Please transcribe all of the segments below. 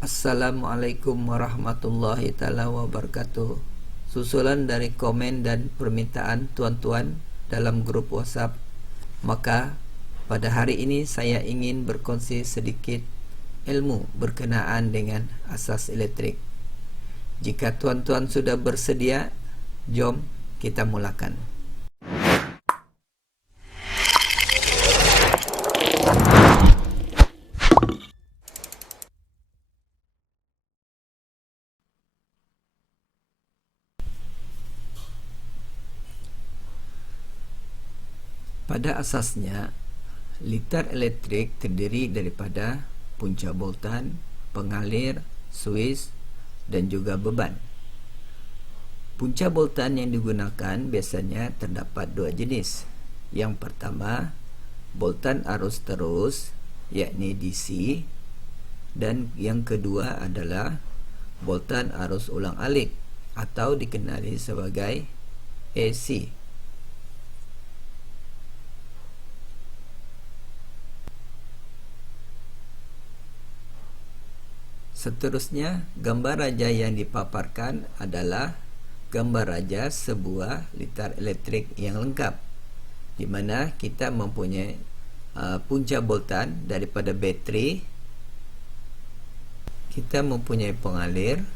Assalamualaikum warahmatullahi taala wabarakatuh. Susulan dari komen dan permintaan tuan-tuan dalam grup WhatsApp, maka pada hari ini saya ingin berkongsi sedikit ilmu berkenaan dengan asas elektrik. Jika tuan-tuan sudah bersedia, jom kita mulakan. Pada asasnya, liter elektrik terdiri daripada punca boltan, pengalir, suis, dan juga beban. Punca boltan yang digunakan biasanya terdapat dua jenis. Yang pertama, boltan arus terus, yakni DC, dan yang kedua adalah boltan arus ulang-alik atau dikenali sebagai AC. Seterusnya, gambar raja yang dipaparkan adalah gambar raja sebuah liter elektrik yang lengkap, di mana kita mempunyai punca boltan daripada bateri, kita mempunyai pengalir,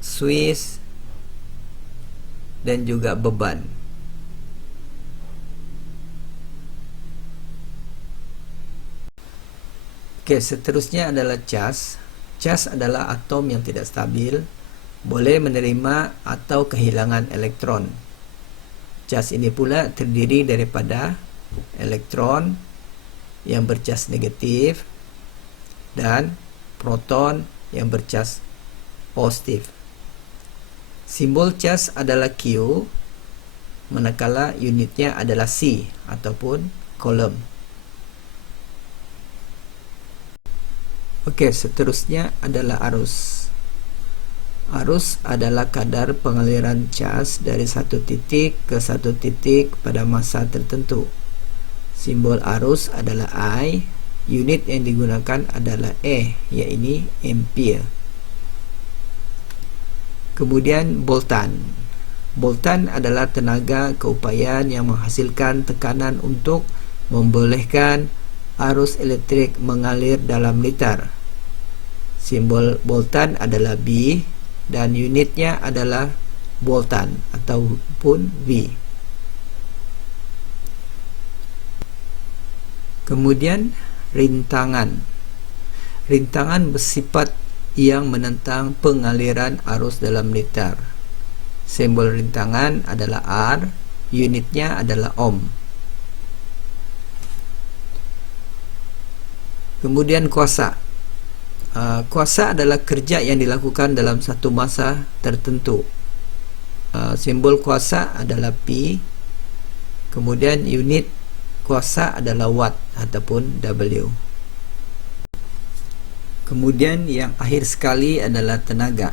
suis, dan juga beban. Okey, seterusnya adalah cas. Cas adalah atom yang tidak stabil, boleh menerima atau kehilangan elektron. Cas ini pula terdiri daripada elektron yang bercas negatif dan proton yang bercas positif. Simbol cas adalah Q, manakala unitnya adalah C ataupun coulomb. Okey, seterusnya adalah arus. Arus adalah kadar pengaliran cas dari satu titik ke satu titik pada masa tertentu. Simbol arus adalah I, unit yang digunakan adalah A, iaitu ampere. Kemudian boltan. Boltan adalah tenaga keupayaan yang menghasilkan tekanan untuk membolehkan arus elektrik mengalir dalam liter. Simbol boltan adalah B dan unitnya adalah boltan ataupun V. Kemudian rintangan. Rintangan bersifat yang menentang pengaliran arus dalam liter. Simbol rintangan adalah R, unitnya adalah ohm. Kemudian kuasa. Kuasa adalah kerja yang dilakukan dalam satu masa tertentu. Simbol kuasa adalah P. Kemudian unit kuasa adalah watt ataupun W. Kemudian yang akhir sekali adalah tenaga.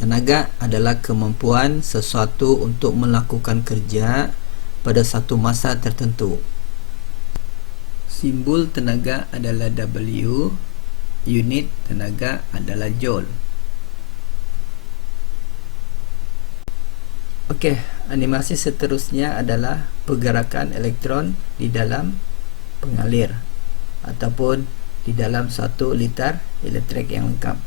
Tenaga adalah kemampuan sesuatu untuk melakukan kerja pada satu masa tertentu. Simbol tenaga adalah W, unit tenaga adalah joule. Okey, animasi seterusnya adalah pergerakan elektron di dalam pengalir ataupun di dalam satu liter elektrik yang lengkap.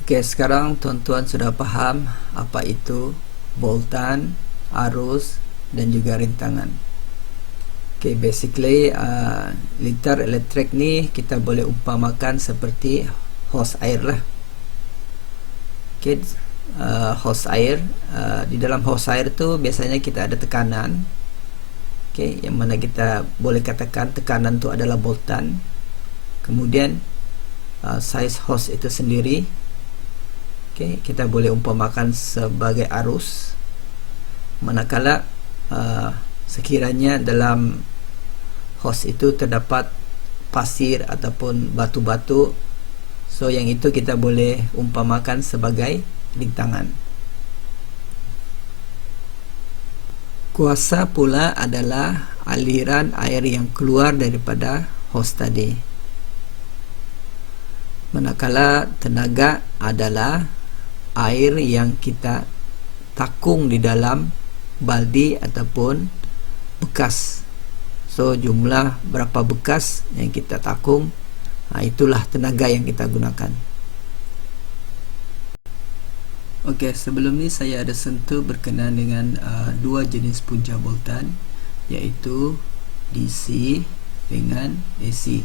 Okey, sekarang tuan-tuan sudah faham apa itu boltan, arus dan juga rintangan. Okey, basically liter elektrik ni kita boleh umpamakan seperti hos air lah. Okey, hos air, di dalam hos air tu biasanya kita ada tekanan. Okey, yang mana kita boleh katakan tekanan tu adalah boltan. Kemudian saiz hos itu sendiri kita boleh umpamakan sebagai arus, manakala sekiranya dalam hos itu terdapat pasir ataupun batu-batu, so yang itu kita boleh umpamakan sebagai rintangan. Kuasa pula adalah aliran air yang keluar daripada hos tadi. Manakala tenaga adalah air yang kita takung di dalam baldi ataupun bekas. So jumlah berapa bekas yang kita takung, itulah tenaga yang kita gunakan. Okey, sebelum ni saya ada sentuh berkenaan dengan dua jenis punca boltan, iaitu DC dengan AC.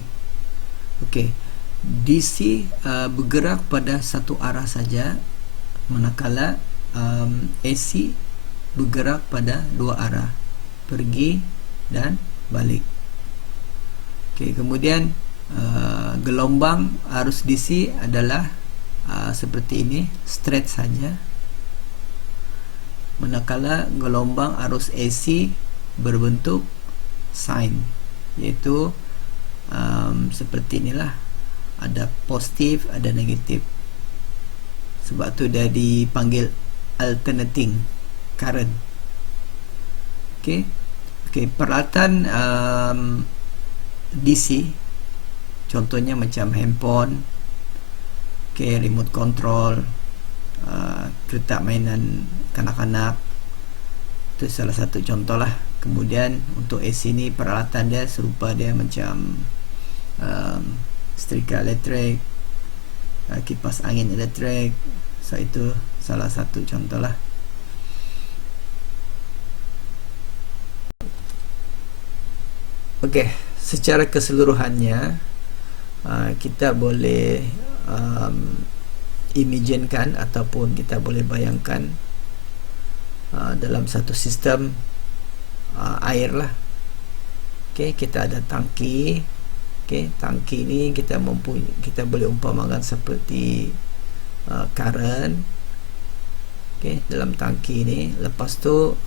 Okey, DC bergerak pada satu arah saja, manakala AC bergerak pada dua arah, pergi dan balik. Okey, kemudian gelombang arus DC adalah seperti ini, straight saja. Manakala gelombang arus AC berbentuk sine, iaitu seperti inilah, ada positif, ada negatif. Sebab tu dia dipanggil alternating current. Okey, peralatan DC contohnya macam handphone, remote control, kereta mainan kanak-kanak, itu salah satu contoh lah. Kemudian untuk AC ni peralatan dia serupa dia macam setrika elektrik, kipas angin elektrik. So itu salah satu contoh lah. Okey, secara keseluruhannya kita boleh imaginekan ataupun kita boleh bayangkan dalam satu sistem air lah. Okey, kita ada tangki. Okey, tangki ni kita boleh umpamakan seperti current. Okey, dalam tangki ni, lepas tu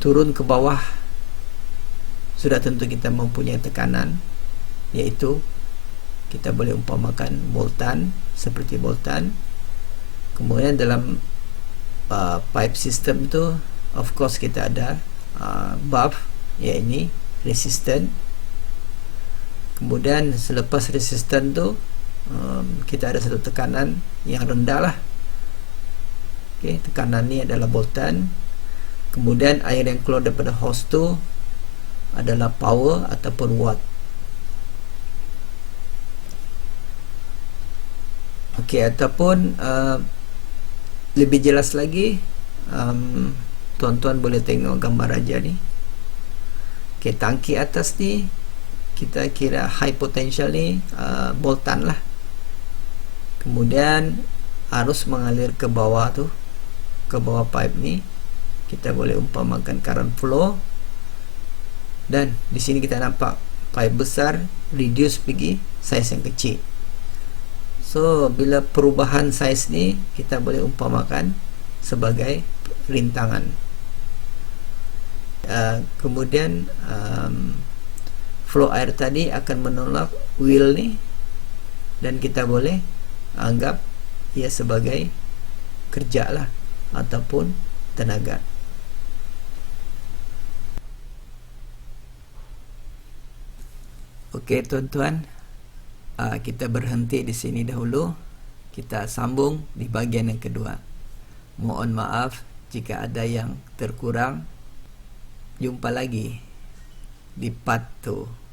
turun ke bawah sudah tentu kita mempunyai tekanan, iaitu kita boleh umpamakan boltan, seperti boltan. Kemudian dalam pipe system tu, of course kita ada valve, iaitu resistant. Kemudian selepas resistant tu kita ada satu tekanan yang rendah lah. Okay, tekanan ni adalah boltan. Kemudian air yang keluar daripada hose tu adalah power ataupun watt. Okey, ataupun lebih jelas lagi, tuan-tuan boleh tengok gambar raja ni. Okey, tangki atas ni kita kira high potential ni boltan lah. Kemudian arus mengalir ke bawah tu, ke bawah pipe ni, kita boleh umpamakan current flow. Dan di sini kita nampak pipe besar reduce pergi saiz yang kecil. So bila perubahan saiz ni kita boleh umpamakan sebagai rintangan. Kemudian flow air tadi akan menolak wheel ni, dan kita boleh anggap ia sebagai kerja lah ataupun tenaga. Okey tuan-tuan, kita berhenti di sini dahulu. Kita sambung di bahagian yang kedua. Mohon maaf jika ada yang terkurang. Jumpa lagi di part 2.